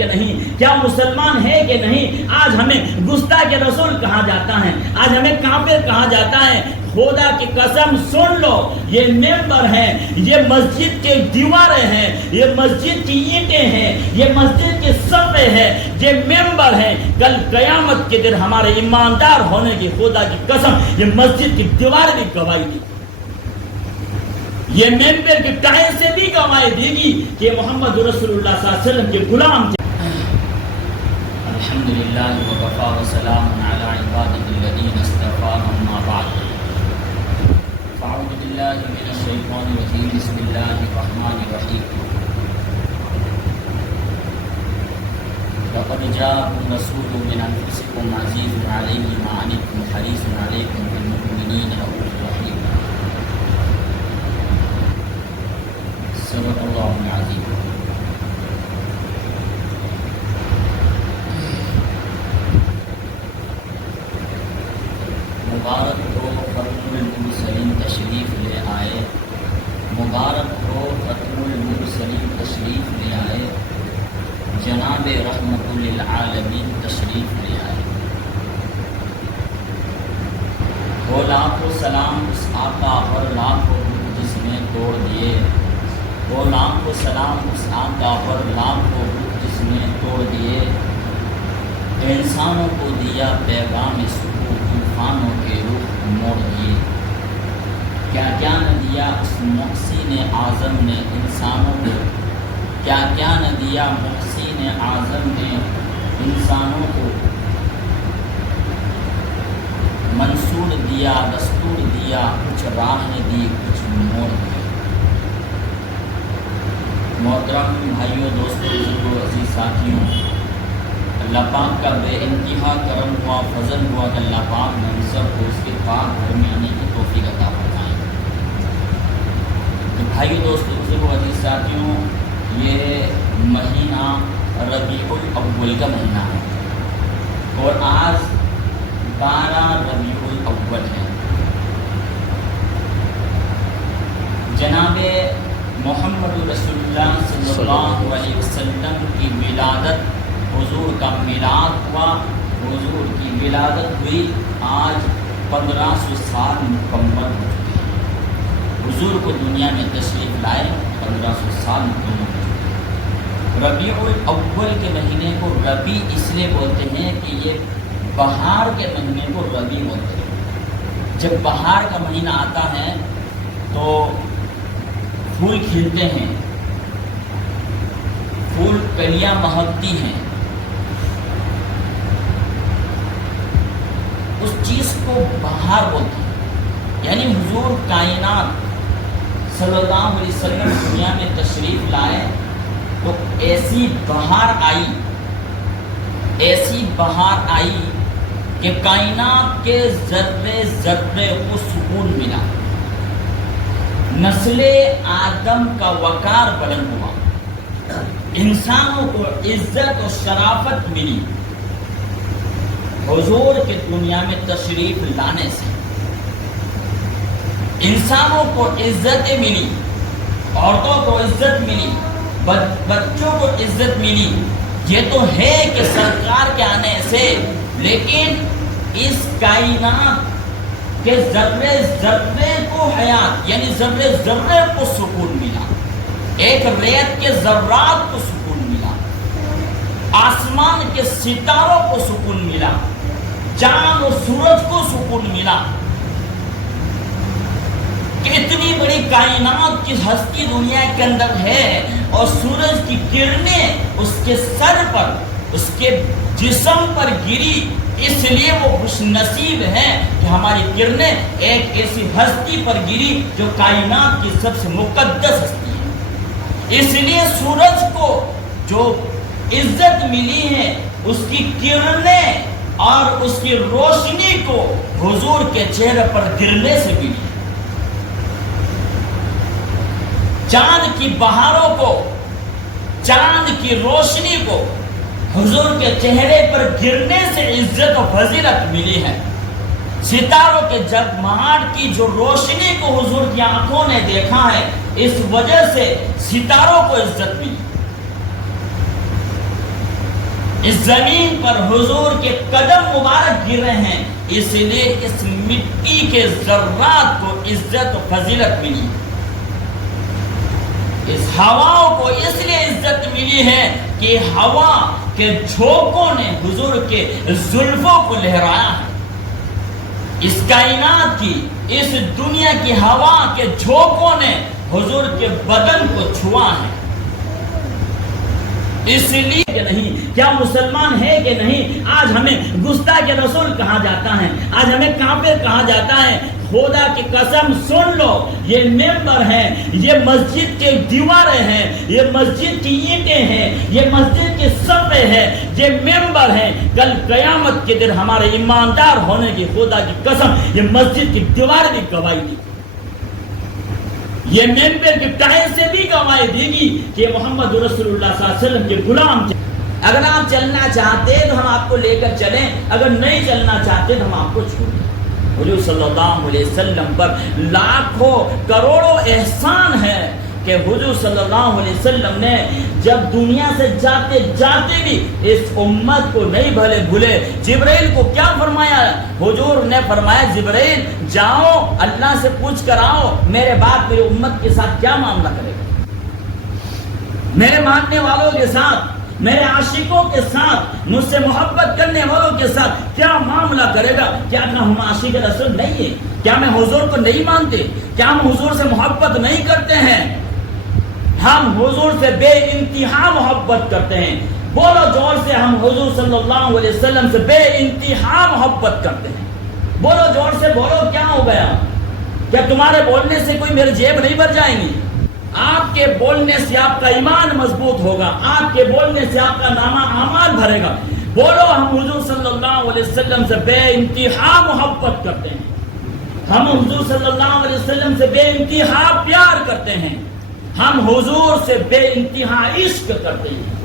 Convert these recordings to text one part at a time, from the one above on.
کہ نہیں, کیا مسلمان ہے کہ نہیں. آج ہمیں گستاخ رسول کہا جاتا ہے, آج ہمیں کافر کہا جاتا ہے. خدا کی قسم سن لو, یہ ممبر ہیں, یہ مسجد کے دیواریں ہیں, یہ مسجد کی اینٹیں ہیں, یہ مسجد کی صفیں ہیں, یہ ممبر ہیں. کل قیامت کے دن ہمارے ایماندار ہونے کی خدا کی قسم یہ مسجد کی دیوار بھی گواہی دی, یہ ممبر کی ٹائل سے بھی گواہی دے گی کہ محمد رسول اللہ صلی اللہ علیہ وسلم کے غلام تھے. الحمدللہ وکفی وسلام علی عبادہ الذین اصطفی اما بعد. اعوذ باللہ من الشیطان الرجیم. بسم اللہ الرحمن الرحیم. لقد جاءکم رسول من انفسکم عزیز علیہ ما عنتم حریص علیکم بالمؤمنین رؤوف رحیم. صدق اللہ العظیم. مبارک ہو ختم المرسلین تشریف لے آئے, مبارک ہو ختم المرسلین تشریف لے آئے, جناب رحمت للعالمین تشریف لے آئے. وہ لاکھوں سلام اس آقا پر لاکھوں جس نے توڑ دیے, وہ لاکھوں سلام اس آقا پر لاکھوں جس نے توڑ دیے. انسانوں کو دیا پیغام سکون, طوفانوں کے رخ موڑ دیے. کیا کیا نہ دیا اس محسن اعظم نے انسانوں کو, کیا کیا نہ دیا محسن اعظم نے انسانوں کو. منصور دیا, دستور دیا, کچھ راہیں دی, کچھ موڑ دی. محترم بھائیوں, دوستوں, بزرگوں, عزیز ساتھیوں, اللہ پاک کا بے انتہا کرم ہوا, فضل ہوا کہ اللہ پاک نے ہم سب کو اس کے پاک گھر میں آنے کی توفیق عطا فرمائے. تو بھائیوں, دوستوں, بزرگوں, عزیز ساتھیوں, یہ مہینہ ربیع الاول کا مہینہ ہے اور آج 12 ربیع الاول ہے. جناب محمد رسول اللہ صلی اللہ علیہ وسلم کی ولادت, حضور کا میلاد ہوا, حضور کی ولادت ہوئی. آج 1500 سال مکمل ہو چکے ہیں. حضور کو دنیا میں تشریف لائے 1500 سال مکمل ہو چکے ہیں. ربیع الاول کے مہینے کو ربیع اس لیے بولتے ہیں کہ یہ بہار کے مہینے کو ربیع بولتے ہیں. جب بہار کا مہینہ آتا ہے تو پھول کھلتے ہیں, پھول کلیاں مہکتی ہیں. اس چیز کو بہار بولتے ہیں. یعنی حضور کائنات صلی اللہ علیہ وسلم دنیا میں تشریف لائے تو ایسی بہار آئی, ایسی بہار آئی کہ کائنات کے ذرے ذرے کو سکون ملا. نسل آدم کا وقار بلند ہوا, انسانوں کو عزت و شرافت ملی حضور کے دنیا میں تشریف لانے سے. انسانوں کو عزت ملی, عورتوں کو عزت ملی, بچوں کو عزت ملی. یہ تو ہے کہ سرکار کے آنے سے, لیکن اس کائنات کہ ذرے ذرے کو حیات, یعنی ذرے ذرے کو سکون ملا. ایک ریت کے ذرات کو سکون ملا, آسمان کے ستاروں کو سکون ملا, چاند و سورج کو سکون ملا. کہ اتنی بڑی کائنات کی ہستی دنیا کے اندر ہے اور سورج کی کرنیں اس کے سر پر, اس کے جسم پر گری, اس لیے وہ خوش نصیب ہیں کہ ہماری کرنیں ایک ایسی ہستی پر گری جو کائنات کی سب سے مقدس ہستی ہے. اس لیے سورج کو جو عزت ملی ہے اس کی کرنیں اور اس کی روشنی کو حضور کے چہرے پر گرنے سے ملی. چاند کی بہاروں کو, چاند کی روشنی کو حضور کے چہرے پر گرنے سے عزت و فضیلت ملی ہے. ستاروں کے جگمگاہٹ کی جو روشنی کو حضور کی آنکھوں نے دیکھا ہے, اس وجہ سے ستاروں کو عزت ملی. اس زمین پر حضور کے قدم مبارک گر رہے ہیں، اس لیے اس مٹی کے ذرات کو عزت و فضیلت ملی، اس ہواؤں کو اس لیے عزت ملی ہے کہ ہوا کے جھونکوں نے حضور کے زلفوں کو لہرایا ہے، اس کائنات کی، اس دنیا کی ہوا کے جھونکوں نے حضور کے بدن کو چھوا ہے، اس لیے کہ نہیں، کیا مسلمان ہے کہ نہیں آج ہمیں گستاخ رسول کہا جاتا ہے، آج ہمیں کافر کہا جاتا ہے۔ خدا کی قسم سن لو، یہ ممبر ہے، یہ مسجد کے دیواریں ہیں، یہ مسجد کی اینٹیں ہیں، یہ مسجد کے صفحے ہیں، یہ ممبر ہیں، کل قیامت کے دن ہمارے ایماندار ہونے کی خدا کی قسم یہ مسجد کی دیوار بھی گواہی دی، یہ ممبر کی ٹائل سے بھی گواہی دے گی کہ محمد رسول اللہ صلی اللہ علیہ وسلم کے غلام تھے۔ اگر آپ چلنا چاہتے تو ہم آپ کو لے کر چلیں، اگر نہیں چلنا چاہتے تو ہم آپ کو چھوڑیں۔ حضور صلی اللہ علیہ وسلم پر لاکھوں کروڑوں احسان ہے کہ حضور صلی اللہ علیہ وسلم نے جب دنیا سے جاتے جاتے بھی اس امت کو نہیں بھولے۔ جبرائیل کو کیا فرمایا؟ حضور نے فرمایا جبرائیل جاؤ اللہ سے پوچھ کر آؤ میرے بعد میری امت کے ساتھ کیا معاملہ کرے گا، میرے ماننے والوں کے ساتھ، میرے عاشقوں کے ساتھ، مجھ سے محبت کرنے والوں کے ساتھ کیا معاملہ کرے گا؟ کیا ہم عاشق رسول نہیں ہیں؟ کیا میں حضور کو نہیں مانتے؟ کیا ہم حضور سے محبت نہیں کرتے ہیں؟ ہم حضور سے بے انتہا محبت کرتے ہیں، بولو زور سے، ہم حضور صلی اللہ علیہ وسلم سے بے انتہا محبت کرتے ہیں، بولو زور سے، بولو کیا ہو گیا؟ کیا تمہارے بولنے سے کوئی میری جیب نہیں بھر جائیں گی؟ آپ کے بولنے سے آپ کا ایمان مضبوط ہوگا، آپ کے بولنے سے آپ کا نامہ اعمال بھرے گا۔ بولو ہم حضور صلی اللہ علیہ وسلم سے بے انتہا محبت کرتے ہیں، ہم حضور صلی اللہ علیہ وسلم سے بے انتہا پیار کرتے ہیں، ہم حضور سے بے انتہا عشق کرتے ہیں۔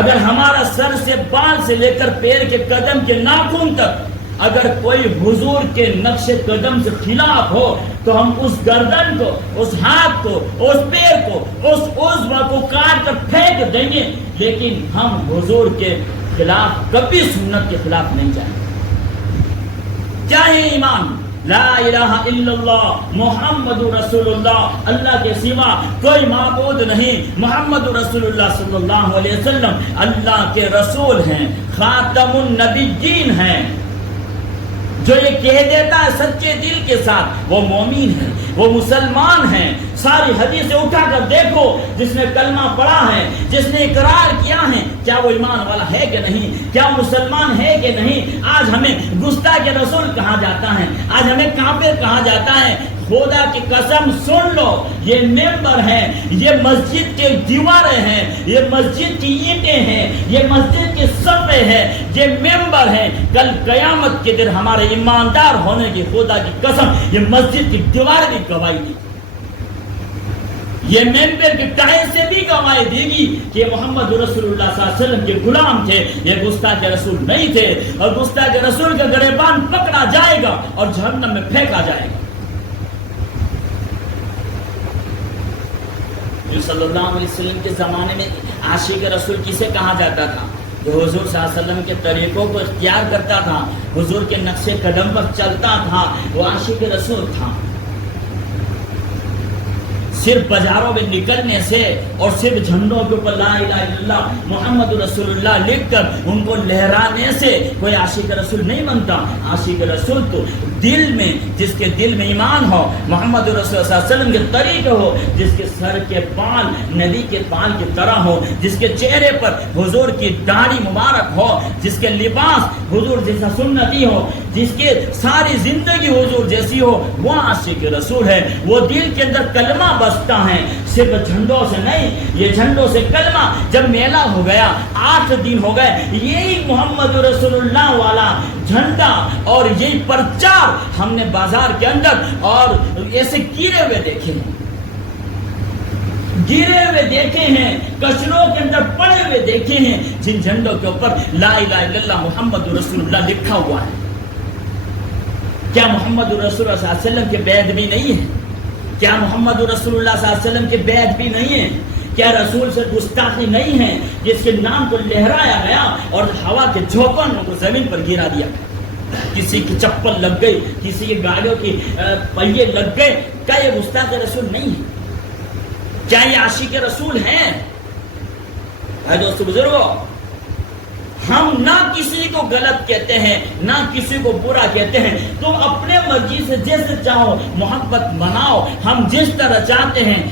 اگر ہمارا سر سے بال سے لے کر پیر کے قدم کے ناخن تک اگر کوئی حضور کے نقش قدم سے خلاف ہو تو ہم اس گردن کو، اس ہاتھ کو، اس پیر کو، اس عضو کو کاٹ کر پھینک دیں گے، لیکن ہم حضور کے خلاف کبھی سنت کے خلاف نہیں جائیں گے۔ چاہے ایمان لا الہ الا اللہ محمد رسول اللہ، اللہ کے سوا کوئی معبود نہیں، محمد رسول اللہ صلی اللہ علیہ وسلم اللہ کے رسول ہیں، خاتم النبیین ہیں۔ جو یہ کہہ دیتا ہے سچے دل کے ساتھ وہ مومن ہے، وہ مسلمان ہیں۔ ساری حدیثیں اٹھا کر دیکھو، جس نے کلمہ پڑھا ہے، جس نے اقرار کیا ہے، کیا وہ ایمان والا ہے کہ نہیں؟ کیا مسلمان ہے کہ نہیں؟ آج ہمیں گستاخ رسول کہا جاتا ہے، آج ہمیں کافر کہا جاتا ہے۔ خدا کی قسم سن لو، یہ ممبر ہے، یہ مسجد کے دیواریں ہیں، یہ مسجد کی اینٹیں ہیں، یہ مسجد کے صفحے ہیں، یہ ممبر ہیں، کل قیامت کے دن ہمارے ایماندار ہونے کی خدا کی قسم یہ مسجد کی دیوار بھی گواہی دی، یہ ممبر کی ٹائل سے بھی گواہی دے گی کہ محمد رسول اللہ صلی اللہ علیہ وسلم کے غلام تھے، یہ گستاخ رسول نہیں تھے، اور گستاخ رسول کا گریبان پکڑا جائے گا اور جہنم میں پھینکا جائے گا۔ صلی اللہ علیہ وسلم کے زمانے میں عاشق رسول کسے کہا جاتا تھا؟ جو حضور صلی اللہ علیہ وسلم کے طریقوں کو اختیار کرتا تھا، حضور کے نقش قدم پر چلتا تھا، وہ عاشق رسول تھا۔ صرف بازاروں میں نکلنے سے اور صرف جھنڈوں کے اوپر لا الہ الا اللہ محمد رسول اللہ لکھ کر ان کو لہرانے سے کوئی عاشق رسول نہیں بنتا۔ عاشق رسول تو دل میں، جس کے دل میں ایمان ہو، محمد رسول صلی اللہ علیہ وسلم کے طریقے ہو، جس کے سر کے بال نبی کے بال کی طرح ہو، جس کے چہرے پر حضور کی داڑھی مبارک ہو، جس کے لباس حضور جیسا سنتی ہو، جس کے ساری زندگی حضور جیسی ہو، وہ عاشق رسول ہے۔ وہ دل کے اندر کلمہ بستا ہے، صرف جھنڈوں سے نہیں، یہ جھنڈوں سے کلمہ جب میلہ ہو گیا، 8 دن ہو گئے، یہی محمد رسول اللہ والا جھنڈا اور یہی پرچار ہم نے بازار کے اندر اور ایسے گرے ہوئے دیکھے ہیں، گرے ہوئے دیکھے ہیں، کچروں کے اندر پڑے ہوئے دیکھے ہیں، جن جھنڈوں کے اوپر لا الہ الا اللہ محمد رسول اللہ لکھا ہوا ہے۔ کیا محمد رسول اللہ صلی اللہ علیہ وسلم کے بیعت بھی نہیں ہے؟ کیا محمد رسول اللہ صلی اللہ علیہ وسلم کے بیعت بھی نہیں ہے؟ کیا رسول سے گستاخی نہیں ہے جس کے نام کو لہرایا گیا اور ہوا کے جھونکوں کو زمین پر گرا دیا؟ کسی کی چپل لگ گئی، کسی کی گاڑیوں کی پہیے لگ گئے، کیا یہ گستاخ رسول نہیں ہے؟ کیا یہ عاشق رسول ہیں؟ اے دوستو بزرگوں، ہم نہ کسی کو غلط کہتے ہیں نہ کسی کو برا کہتے ہیں. تم اپنے مرضی سے جیسے چاہو محبت مناؤ، ہم جس طرح چاہتے ہیں